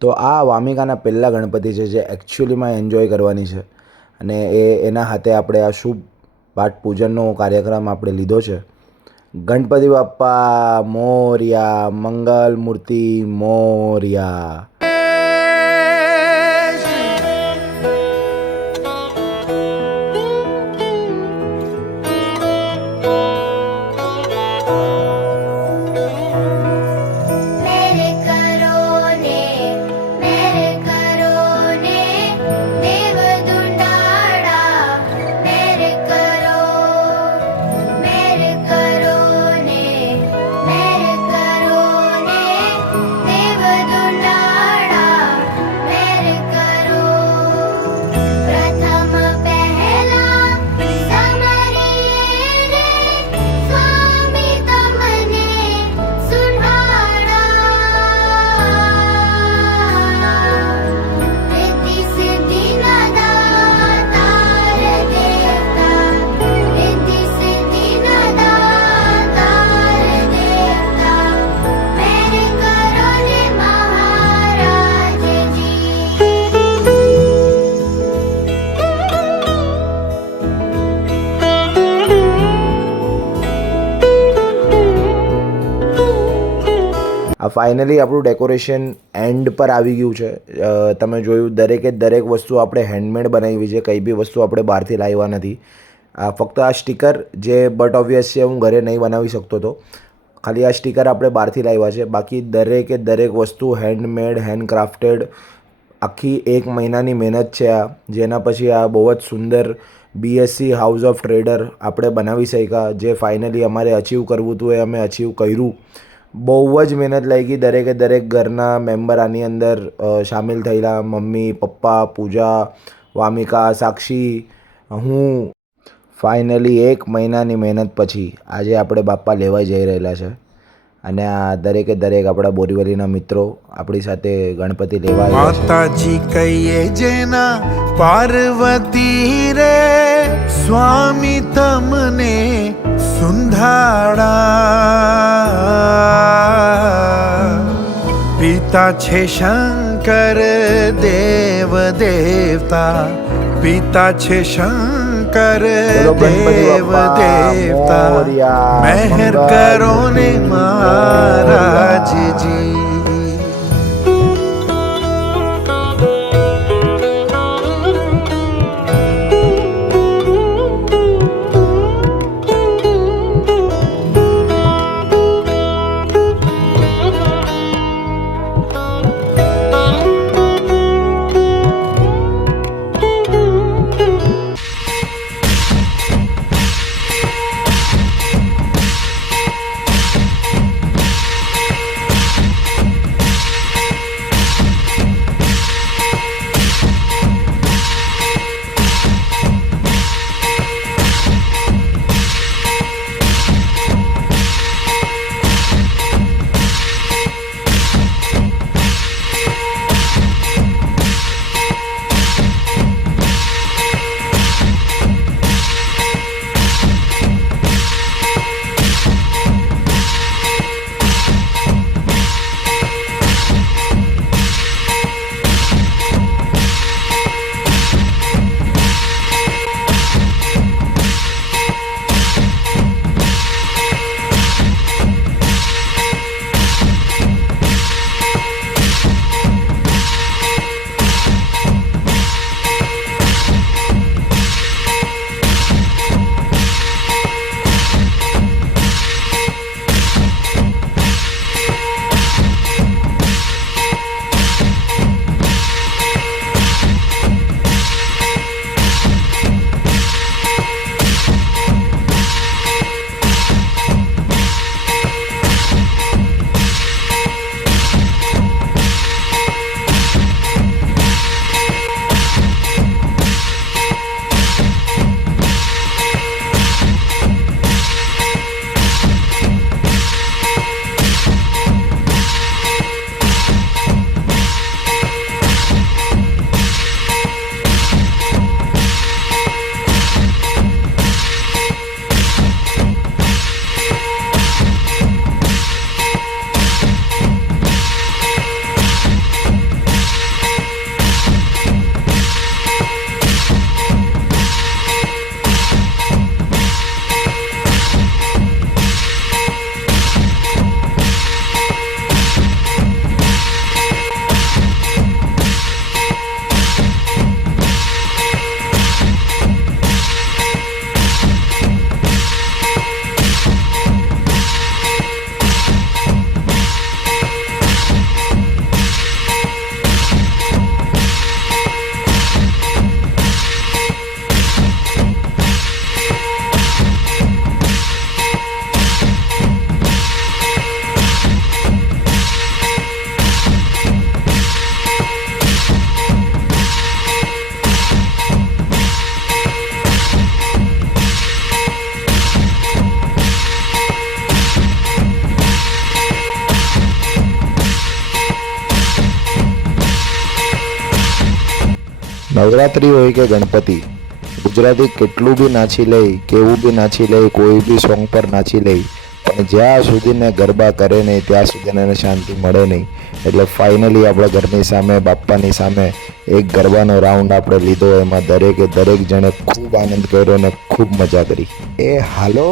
તો આ વામિકાના પહેલાં ગણપતિ છે જે એકચ્યુઅલીમાં એન્જોય કરવાની છે, અને એના હાથે આપણે આ શુભ પાઠ પૂજનનો કાર્યક્રમ આપણે લીધો છે. ગણપતિ બાપ્પા મોર્યા, મંગલ મૂર્તિ મોર્યા. આ ફાઇનલી આપણું ડેકોરેશન એન્ડ પર આવી ગયું છે. તમે જોયું દરેકે દરેક વસ્તુ આપણે હેન્ડમેડ બનાવી છે, કંઈ બી વસ્તુ આપણે બહારથી લાવ્યા નથી. ફક્ત આ સ્ટીકર જે બટ ઓબ્વિયસ છે હું ઘરે નહીં બનાવી શકતો હતો, ખાલી આ સ્ટીકર આપણે બહારથી લાવ્યા છે. બાકી દરેકે દરેક વસ્તુ હેન્ડમેડ, હેન્ડક્રાફ્ટેડ, આખી 1 મહિનાની મહેનત છે આ, જેના પછી આ બહુ જ સુંદર BSC હાઉસ ઓફ ટ્રેડર આપણે બનાવી શક્યા. જે ફાઇનલી અમારે અચીવ કરવું હતું એ અમે અચીવ કર્યું. બહુ જ મહેનત લાગી, દરેકે દરેક ઘરના મેમ્બર આની અંદર સામેલ થયેલા. મમ્મી, પપ્પા, પૂજા, વામિકા, સાક્ષી, હું. ફાઇનલી 1 મહિનાની મહેનત પછી આજે આપણે બાપ્પા લેવા જઈ રહેલા છે, અને આ દરેકે દરેક આપણા બોરીવલીના મિત્રો આપણી સાથે ગણપતિ લેવા આવ્યા છે. માતાજી કહીએ જેના પાર્વતી રે, સ્વામી તમને સુંધાડા. પિતા છે શંકર દેવ દેવતા, પિતા છે શંકર દેવ દેવતા, મહેર કરો ને મહારાજજી. નવરાત્રિ હોય કે ગણપતિ, ગુજરાતી કેટલું બી નાચી લે, કેવું બી નાચી લે, કોઈ બી સોંગ પર નાચી લે, પણ જ્યાં સુધીને ગરબા કરે નહીં ત્યાં સુધીને એને શાંતિ મળે નહીં. એટલે ફાઇનલી આપણા ઘરની સામે બાપ્પાની સામે એક ગરબાનો રાઉન્ડ આપણે લીધો. એમાં દરેકે દરેક જણે ખૂબ આનંદ કર્યો અને ખૂબ મજા કરી. એ હાલો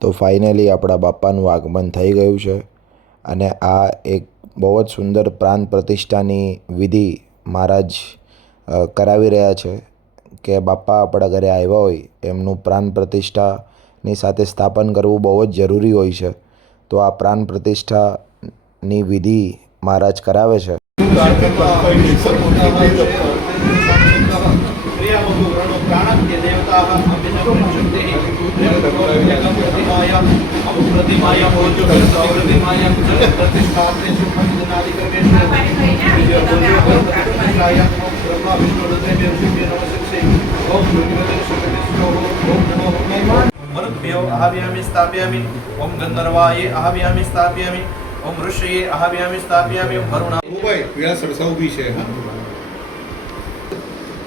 તો ફાઇનલી આપણા બાપાનું આગમન થઈ ગયું છે અને આ એક બહુ જ સુંદર પ્રાણ પ્રતિષ્ઠાની વિધિ મહારાજ કરાવી રહ્યા છે કે બાપા આપણા ઘરે આવ્યા હોય એમનું પ્રાણ પ્રતિષ્ઠાની સાથે સ્થાપન કરવું બહુ જ જરૂરી હોય છે. તો આ પ્રાણ પ્રતિષ્ઠાની વિધિ મહારાજ કરાવે છે. मरुद्भ्यो आह्वयामि स्थापयामि ओम गंधर्वाय आह्वयामि स्थापयामि ओम ऋषये आह्वयामि स्थापयामि ओम वरुणा ભાઈ પીળા સરસાવ બી છે.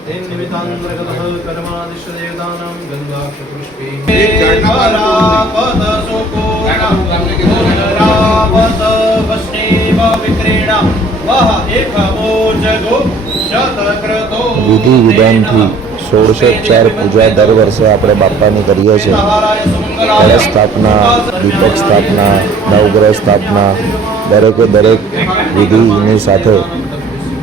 तेन निमित्तान्तर्गतः कर्मादिश्य देवतानां गन्धाक्षपुष्पे एक झाड़ना परापद सुकोरापद वस्नेव विक्रीणा वह एकमो जगो शतक्रतो વિધિ વિધાનથી 1604 પૂજા દર વર્ષે આપણે બાપાની કરીએ છીએ. કળશ સ્થાપના, દીપક સ્થાપના, નવગ્રહ સ્થાપના, દરેકે દરેક વિધિની સાથે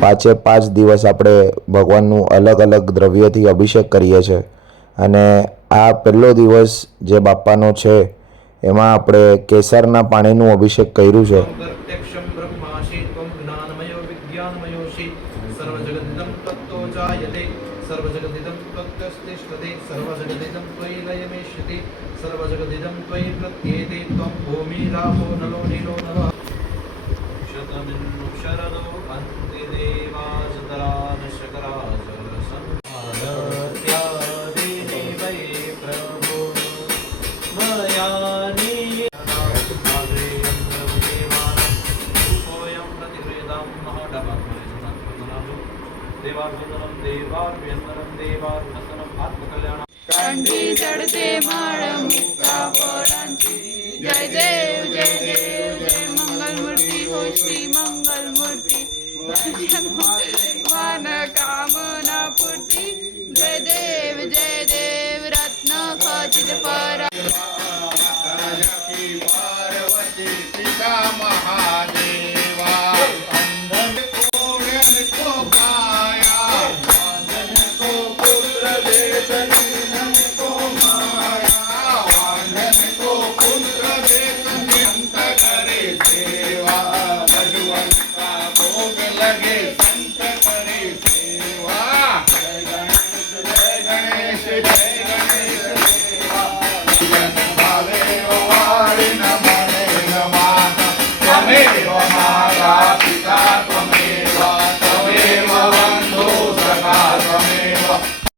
5 દિવસ આપણે ભગવાનનું અલગ અલગ દ્રવ્યથી અભિષેક કરીએ છીએ. અને આ પહેલો દિવસ જે બાપાનો છે એમાં આપણે કેસરના પાણીનું અભિષેક કર્યું છે. प्रत्यक्षं ब्रह्मासि त्वं ज्ञानमयो विज्ञानमयोऽसि सर्वजगदिदं तत्तो जायते सर्वजगदिदं त्वत्तिष्ठते सर्वजगदिदं त्वयि लयमेष्यति सर्वजगदिदं त्वयि प्रत्येते त्वं भूमि रापो नलो नीलो नभः शतमिन्नु शरदो अन्ति देवाजतरान शकराज संहारत्यादिनि वै प्रभो मयानि कंठी चढ़ते माळ मुक्ता परांची जय देव जय देव जय मंगल मूर्ति हो श्री मंगल मूर्ति